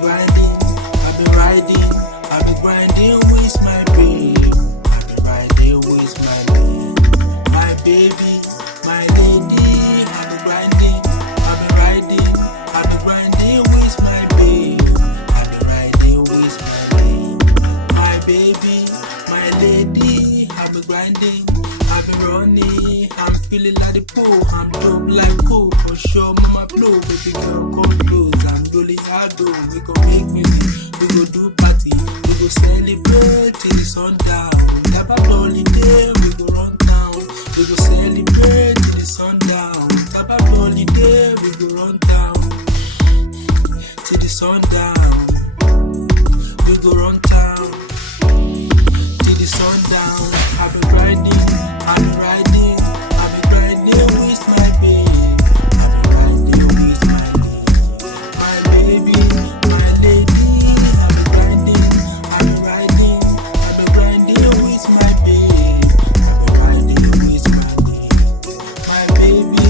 grinding, I've been riding, I've been grinding with my babe. I've been riding with my babe, my baby, my lady. I've been grinding, I've been riding, I've been grinding with my babe. I've been riding with my babe, my baby, my lady. I've been grinding, I've been running. I'm feeling like the pool, I'm dope like cool. For sure, mama blow, baby girl come close. I'm really hard though, we gon' make music, we go do party, we go celebrate till the sun down. Never holiday, we go run town, we go celebrate till the sun down. Never holiday, we go run town till the sun down. We go run town till the sun down. I've been riding, I've been riding, I've been grinding with my babe. I've been riding with my babe, my baby, my lady. I've been grinding, I've been riding, I've been grinding with my babe. I've been riding with my babe, my baby,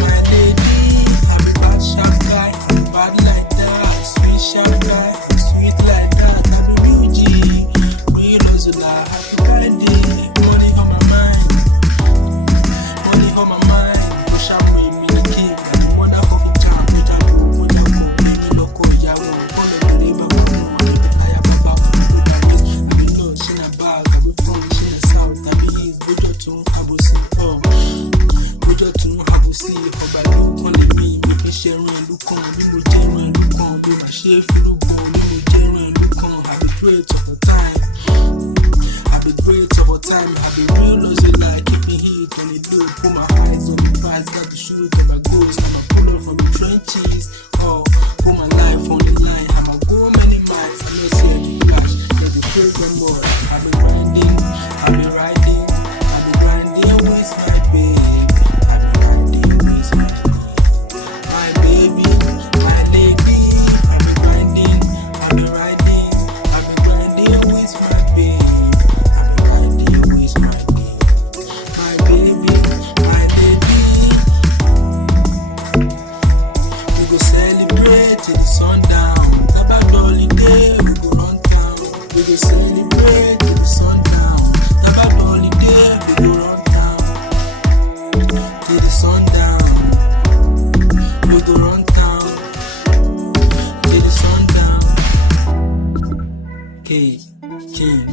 my lady. I've been bad sharp guy, I'm bad like that. Sweet sharp guy, I'm sweet like that. I've been real G, real hustler. I've been grinding, money on my mind, money on my mind. Push up with me the kid, and the mother of the jam. Put a go, let me look on ya. Follow the river, money the fire, papa. Put a waist, I be north, she na bag, I be from, she na south, I be east. Bujo tun, I will see, oh. Bujo tun, I will see. Oba look on the me, me sharing, look on, me mo jẹun, look on, me ma share feel go, me mo jẹun, look on. I be great over time. I be great over time. I be real hustle like keeping heat on the door. Put my eyes on the prize, got the shoes on my goals. I'ma pull up from the trenches. Oh, put my life on the line. I'ma go many miles. I know see the flash, let the program more. I've been grinding, I've been riding, I've been grinding with my babe. I've been riding with my babe, my baby, my lady. I've been grinding, I've been riding, I've been grinding with my babe. Till the sun down, about holiday, we go run town. We go celebrate till the sun down. About holiday, we go run town. Till the sun down, we go run town. Till the sun down. Khay, King.